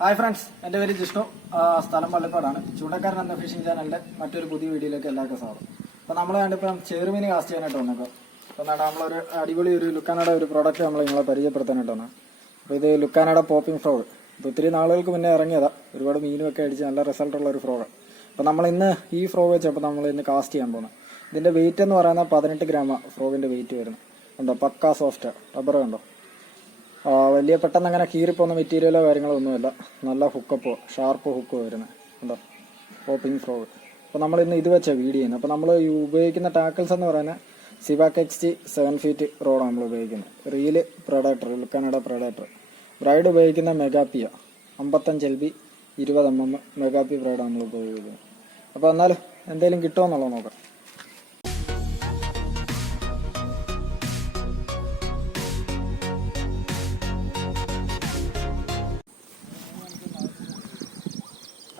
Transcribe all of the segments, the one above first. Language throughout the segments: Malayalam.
ഹായ് ഫ്രണ്ട്സ്, എൻ്റെ പേര് ജിഷ്ണു. സ്ഥലം പള്ളിപ്പാടാണ്. ചൂണ്ടക്കാരൻ എന്ന ഫിഷിംഗ് ചാനലിൻ്റെ മറ്റൊരു പുതിയ വീഡിയോയിലേക്ക് എല്ലാവർക്കും സ്വാഗതം. അപ്പോൾ നമ്മൾ കണ്ടിപ്പം ചെറുമീൻ കാസ്റ്റ് ചെയ്യാനായിട്ട് വന്നേക്കാം. അപ്പോൾ നമ്മളൊരു അടിപൊളി ലുക്കാനയുടെ ഒരു പ്രോഡക്റ്റ് നമ്മൾ നിങ്ങളെ പരിചയപ്പെടുത്താനായിട്ട് വന്നത്. അപ്പോൾ ഇത് ലുക്കാനയുടെ പോപ്പിംഗ് ഫ്രോഗ്. ഇത് ഒത്തിരി നാളുകൾക്ക് മുന്നേ ഇറങ്ങിയതാണ്. ഒരുപാട് മീനുമൊക്കെ അടിച്ച് നല്ല റിസൾട്ടുള്ള ഒരു ഫ്രോഗ്. അപ്പോൾ നമ്മൾ ഇന്ന് ഈ ഫ്രോഗ് വെച്ചപ്പോൾ നമ്മൾ ഇന്ന് കാസ്റ്റ് ചെയ്യാൻ പോകുന്നത്. ഇതിൻ്റെ വെയിറ്റ് എന്ന് പറയുന്നത് 18 ഗ്രാമാണ് ഫ്രോഗിൻ്റെ വെയിറ്റ് വരുന്നത്. കണ്ടോ, പക്കാ സോഫ്റ്റ് റബ്ബർ കണ്ടോ. വലിയ പെട്ടെന്ന് അങ്ങനെ കീറിപ്പോകുന്ന മെറ്റീരിയലോ കാര്യങ്ങളോ ഒന്നുമില്ല. നല്ല ഹുക്കപ്പോ ഷാർപ്പ് ഹുക്ക് വരുന്നത് ഉണ്ടോ, പോപ്പിംഗ് ഫ്രോഗ്. അപ്പോൾ നമ്മൾ ഇന്ന് ഇത് വെച്ചാൽ വീഡിയോ ചെയ്യുന്നത്. അപ്പോൾ നമ്മൾ ഉപയോഗിക്കുന്ന ടാക്കിൾസ് എന്ന് പറയുന്നത് സിവാക് XT 7 ഫീറ്റ് റോഡാണ് നമ്മൾ ഉപയോഗിക്കുന്നത്. റീല് പ്രൊഡക്ടർ, ലുക്കാനയുടെ പ്രൊഡക്ടർ. ബ്രൈഡ് ഉപയോഗിക്കുന്ന മെഗാപ്പിയ 55 LB 20 mm മെഗാപ്പി ബ്രൈഡാണ് നമ്മൾ ഉപയോഗിക്കുന്നത്. അപ്പോൾ എന്നാലും എന്തെങ്കിലും കിട്ടുമോ എന്നുള്ളത് നോക്കാം.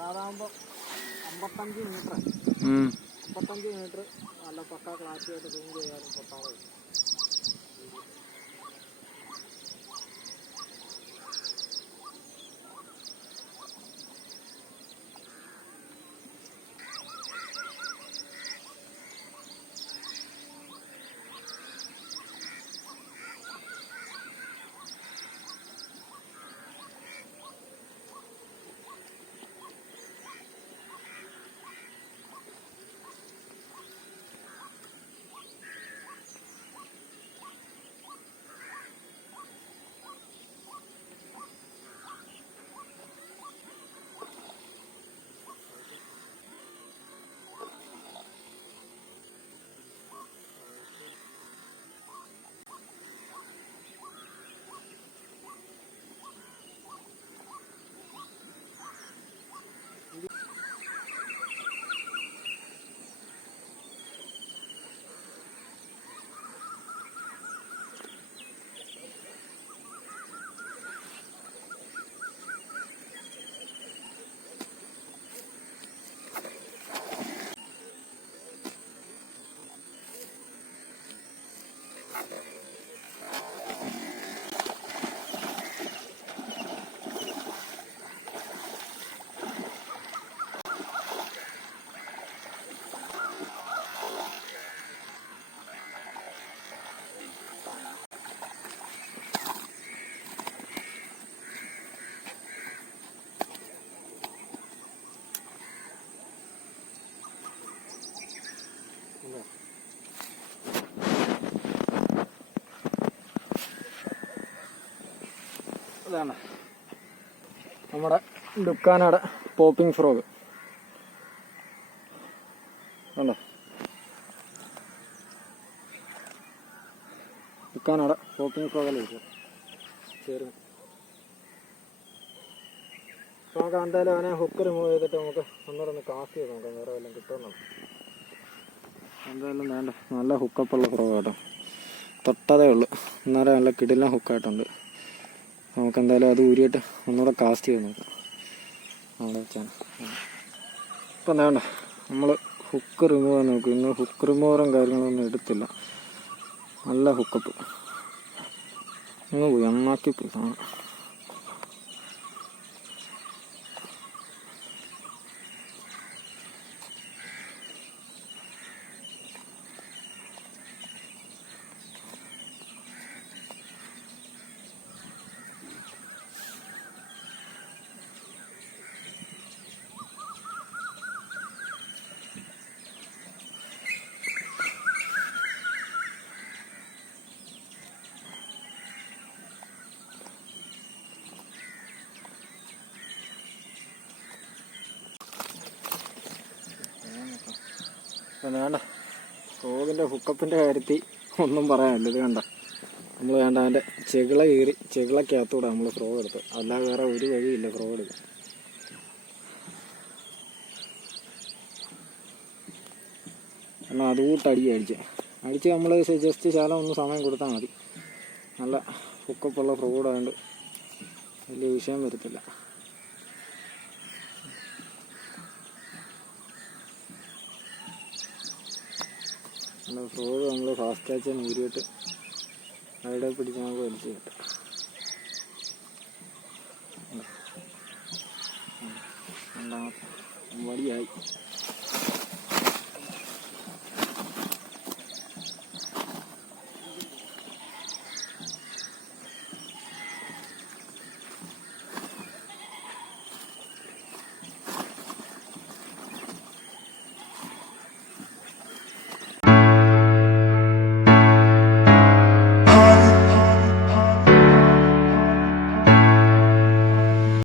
അതാകുമ്പോൾ 55 മീറ്റർ നല്ല പക്ക ക്ലാരിറ്റിയായിട്ട് സൂം ചെയ്യാനും പൊട്ടാതെ. ഇതാണ് നമ്മുടെ ലുക്കാനയുടെ പോപ്പിംഗ് ഫ്രോഗ്. കണ്ടോ, ലുക്കാനയുടെ പോപ്പിംഗ് ഫ്രോഗല്ലേ ചേരും. അപ്പോൾ നമുക്ക് എന്തായാലും അവനെ ഹുക്ക് റിമൂവ് ചെയ്തിട്ട് നമുക്ക് ഒന്നൂടെ കാസ്റ്റ് ചെയ്ത് നോക്കാം, വേറെ വല്ലതും കിട്ടുമെന്നുള്ളത്. എന്തായാലും വേണ്ട, നല്ല ഹുക്കപ്പുള്ള ഫ്രോഗ് കേട്ടോ. തൊട്ടതേ ഉള്ളൂ, അന്നേരം നല്ല കിടിലൻ ഹുക്കായിട്ടുണ്ട്. നമുക്ക് എന്തായാലും അത് ഊരിയിട്ട് ഒന്നുകൂടെ കാസ്റ്റ് ചെയ്ത് നോക്കാം അവിടെ വെച്ചാണ്. ഇപ്പം വേണ്ട, നമ്മൾ ഹുക്ക് റിമൂവ് നോക്കും. ഇന്ന് ഹുക്ക് റിമൂവറും കാര്യങ്ങളൊന്നും എടുത്തില്ല. നല്ല ഹുക്കപ്പ് ഇന്ന് പോയി അണ്ണാക്കി പോയി സാധനം. വേണ്ട, ഫ്രോഗിൻ്റെ ഹുക്കപ്പിൻ്റെ കാര്യത്തിൽ ഒന്നും പറയാനില്ല. ഇത് കണ്ട, നമ്മൾ വേണ്ട അതിൻ്റെ ചെകിള കീറി ചെകിളക്കകത്തൂടെ നമ്മൾ ഫ്രോഗ് എടുത്തു. അല്ലാതെ വേറെ ഒരു വഴിയില്ല ഫ്രോഗ് എടുക്കാൻ. എന്നാൽ അതുകൂട്ട് അടിച്ച് നമ്മൾ ജസ്റ്റ് ശാലം ഒന്ന് സമയം കൊടുത്താൽ മതി. നല്ല ഹുക്കപ്പുള്ള ഫ്രോഗായതുകൊണ്ട് വലിയ വിഷയം വരത്തില്ല. ഫ്രോഗ് നമ്മൾ ഫാസ്റ്റ് ആച്ച് ഊരിയിട്ട് അവിടെ പിടിച്ച് നമുക്ക് വലിച്ചു കിട്ടും. വടിയായി